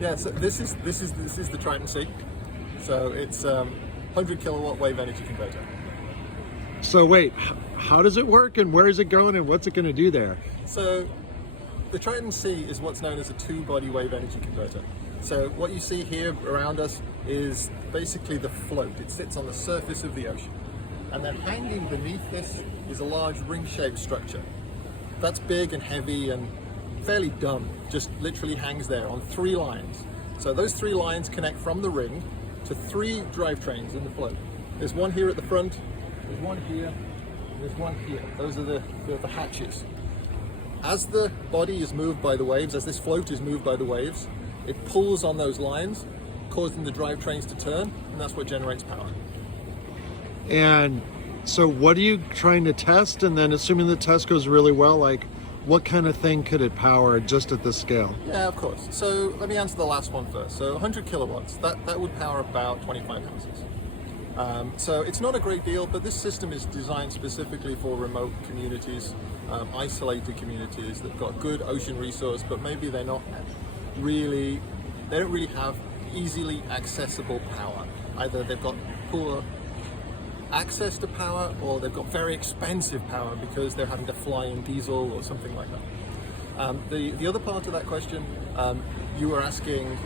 Yeah, so this is the Triton C. So it's 100 kilowatt wave energy converter. So wait, how does it work and where is it going and what's it going to do there? So the Triton C is what's known as a two-body wave energy converter. So what you see here around us is basically the float. It sits on the surface of the ocean. And then hanging beneath this is a large ring-shaped structure. That's big and heavy and fairly dumb, just literally hangs there on 3 lines. So those 3 lines connect from the ring to 3 drivetrains in the float. There's one here at the front, there's one here, there's one here. Those are the hatches. As the body is moved by the waves, as this float is moved by the waves, it pulls on those lines, causing the drivetrains to turn, and that's what generates power. And so what are you trying to test? And then assuming the test goes really well, like what kind of thing could it power just at this scale? Yeah, of course. So let me answer the last one first. So 100 kilowatts, that would power about 25 houses. So it's not a great deal, but this system is designed specifically for remote communities, isolated communities that've got good ocean resource, but maybe they don't really have easily accessible power. Either they've got poor access to power or they've got very expensive power because they're having to fly in diesel or something like that. The other part of that question, you were asking,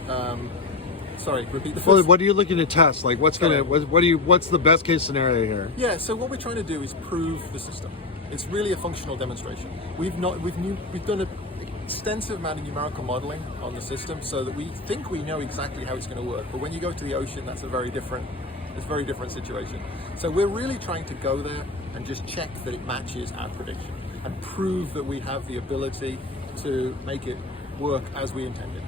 sorry, repeat the first. Well, what are you looking to test? Like what's the best case scenario here? Yeah, so what we're trying to do is prove the system. It's really a functional demonstration. We've done an extensive amount of numerical modeling on the system so that we think we know exactly how it's going to work. But when you go to the ocean, that's a very different situation. So we're really trying to go there and just check that it matches our prediction and prove that we have the ability to make it work as we intended.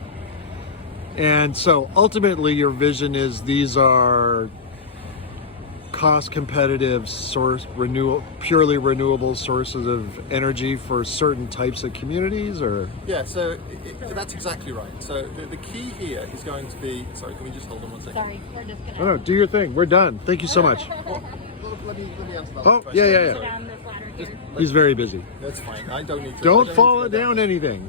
And so ultimately your vision is these are cost competitive purely renewable sources of energy for certain types of communities, or? Yeah, so that's exactly right. So the key here is going to be, sorry, can we just hold on one second? Sorry, we're just gonna... No, do your thing. We're done. Thank you so much. Well, let me answer that. Oh, question. yeah. down this ladder here. He's very busy. That's fine. I don't need to. Don't fall down anything.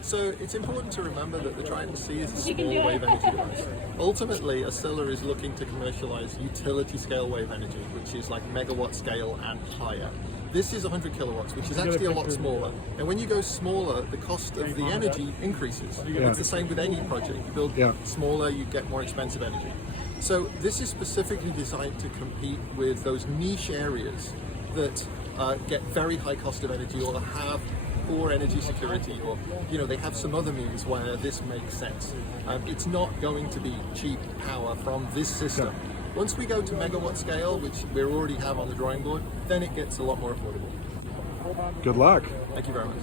So it's important to remember that the Triton C is a small wave energy device. Ultimately, Oscilla is looking to commercialize utility scale wave energy, which is like megawatt scale and higher. This is 100 kilowatts, which is actually a lot smaller. And when you go smaller, the cost of the energy increases. It's the same with any project. You build smaller, you get more expensive energy. So this is specifically designed to compete with those niche areas that get very high cost of energy or have poor energy security, or they have some other means where this makes sense. It's not going to be cheap power from this system. Once we go to megawatt scale, which we already have on the drawing board, then it gets a lot more affordable. Good luck. Thank you very much.